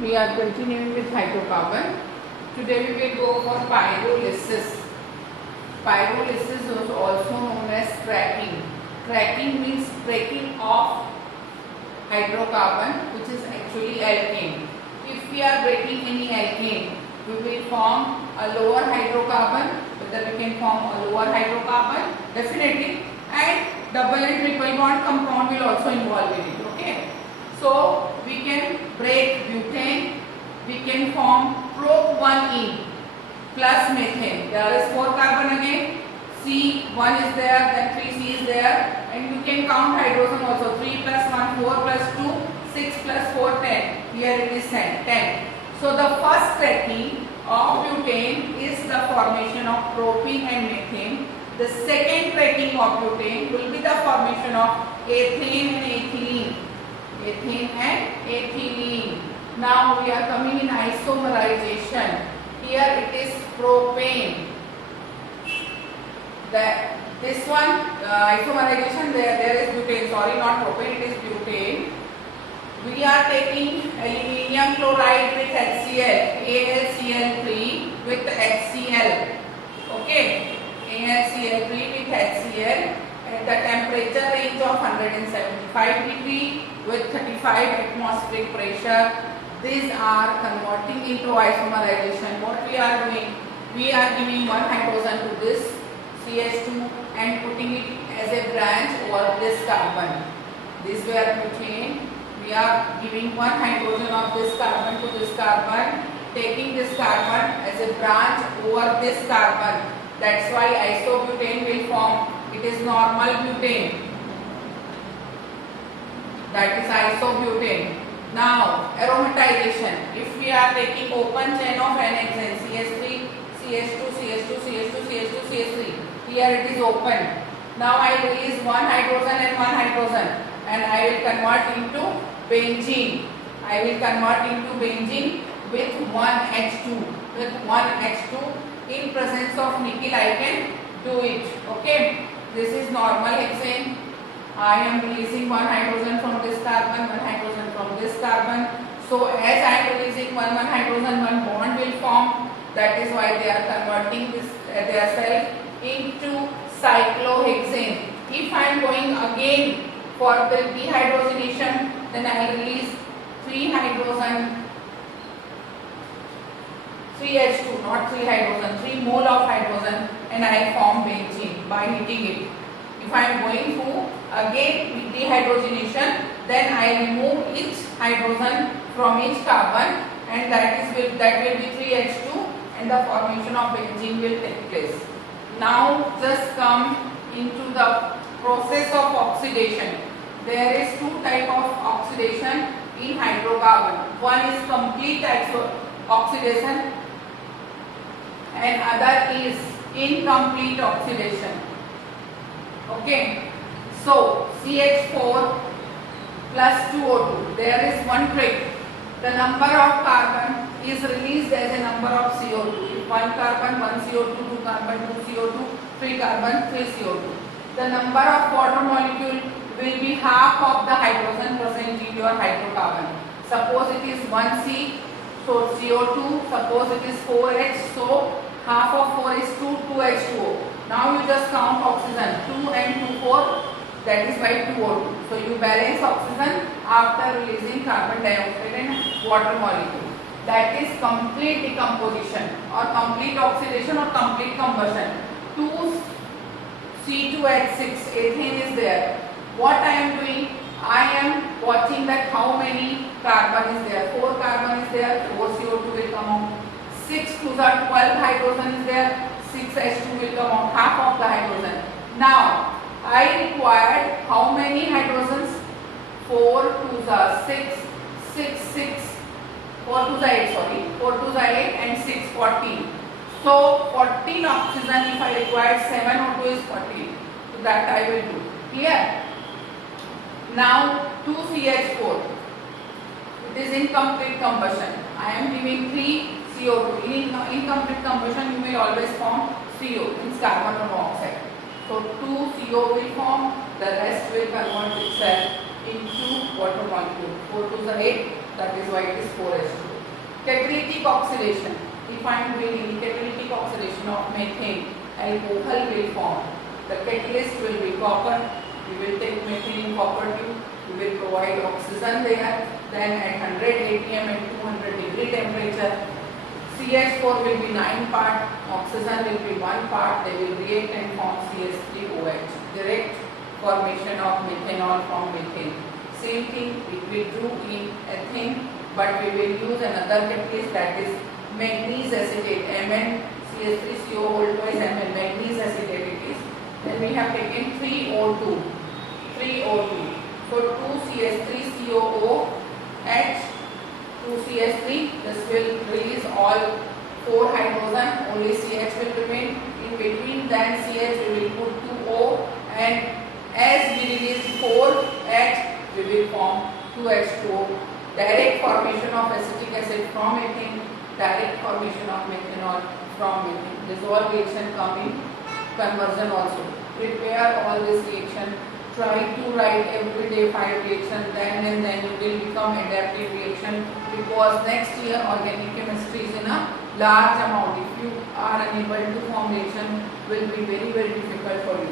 We are continuing with hydrocarbon. Today we will go for pyrolysis. Pyrolysis is also known as cracking. Cracking means breaking off hydrocarbon, which is actually alkane. If we are breaking any alkane, we will form a lower hydrocarbon. Whether we can form a lower hydrocarbon, definitely, and double and triple bond compound will also involve in it. Okay. So we can break butane, we can form prop-1ene plus methane. There is 4 carbon again, C1 is there, then 3C is there, and you can count hydrogen also. 3 plus 1, 4 plus 2, 6 plus 4, 10. Here it is 10. So the first cracking of butane is the formation of propene and methane. The second cracking of butane will be the formation of ethane and ethylene. Ethane and ethylene. Now we are coming in isomerization. Here it is propane. This one isomerization, there is butane. Sorry, not propane, it is butane. We are taking aluminium chloride with HCl, AlCl3 with HCl. Okay, AlCl3 with HCl at the temperature range of 175 degree with 35 atmospheric pressure. These are converting into isomerization. What we are doing? We are giving one hydrogen to this CH2 and putting it as a branch over this carbon. This were butane. We are giving one hydrogen of this carbon to this carbon, taking this carbon as a branch over this carbon. That's why isobutane will form. It is normal butane. That is isobutane. Now aromatization. If we are taking open chain of n-hexane, CH3, CH2, CH2, CH2, CH2, CH3. Here it is open. Now I release one hydrogen and one hydrogen, and I will convert into benzene. I will convert into benzene with one H2. With one H2 in presence of nickel I can do it. Okay. This is normal hexane. I am releasing one hydrogen from this carbon, one hydrogen from this carbon. So as I am releasing one hydrogen, one bond will form. That is why they are converting this themselves into cyclohexane. If I am going again for the dehydrogenation, then I will release 3 hydrogen, 3H2, not 3 hydrogen, 3 mole of hydrogen, and I form benzene by heating it. If I am going to again dehydrogenation, then I remove each hydrogen from each carbon, and that will be 3H2, and the formation of benzene will take place. Now just come into the process of oxidation. There is 2 types of oxidation in hydrocarbon. One is complete oxidation and other is incomplete oxidation. Okay, so CH4 plus 2O2. There is one trick. The number of carbon is released as a number of CO2. If 1 carbon, 1 CO2, 2 carbon, 2 CO2, 3 carbon, 3 CO2. The number of water molecule will be half of the hydrogen present in your hydrocarbon. Suppose it is 1C, so CO2. Suppose it is 4H, so half of 4 is 2, 2H2O. Now you just count oxygen, 2 and 2, 4, that is by 2O2. So you balance oxygen after releasing carbon dioxide and water molecule. That is complete decomposition or complete oxidation or complete combustion. 2C2H6, ethane is there. What I am doing? I am watching that how many carbon is there. 4 carbon is there, 4 CO2 will come out. 6 to the 12 hydrogen is there, 6 H2 will come out, half of the hydrogen. Now I required how many hydrogens? 4 to the 6, 6, 6, 4 to the 8, sorry, 4 to the 8 and 6, 14. So 14 oxygen, if I required 7 O2 is 14. So that I will do. Clear? Now 2CH4. It is incomplete combustion. I am giving 3 CO2. In incomplete combustion, you will always form CO, means carbon monoxide. So 2 CO will form, the rest will convert itself into water molecule. 4 to the 8, that is why it is 4H2. Catalytic oxidation. If I am doing catalytic oxidation of methane, alcohol will form. The catalyst will be copper. We will take methane in copper tube. We will provide oxygen there. Then at 100 atm and 200 degree temperature, CH4 will be 9 part, oxygen will be 1 part. They will react and form CH3OH. Direct formation of methanol from methane. Same thing we do in ethane, but we will use another catalyst, that is manganese acetate, MnCH3CO whole twice Mn, manganese acetate it is. Then we have taken 3O2. So 2CH3COOH, 2CH3. This will release all 4 hydrogen. Only CH will remain. In between then CH we will put 2O, and as we release 4H, we will form 2H2O. Direct formation of acetic acid from ethane, direct formation of methanol from methane. This all reaction come in conversion also. Prepare all this reaction. Try to write everyday 5 reaction, then and then you will become adaptive reaction, because next year organic chemistry is in a large amount. If you are unable to form reaction, will be very difficult for you.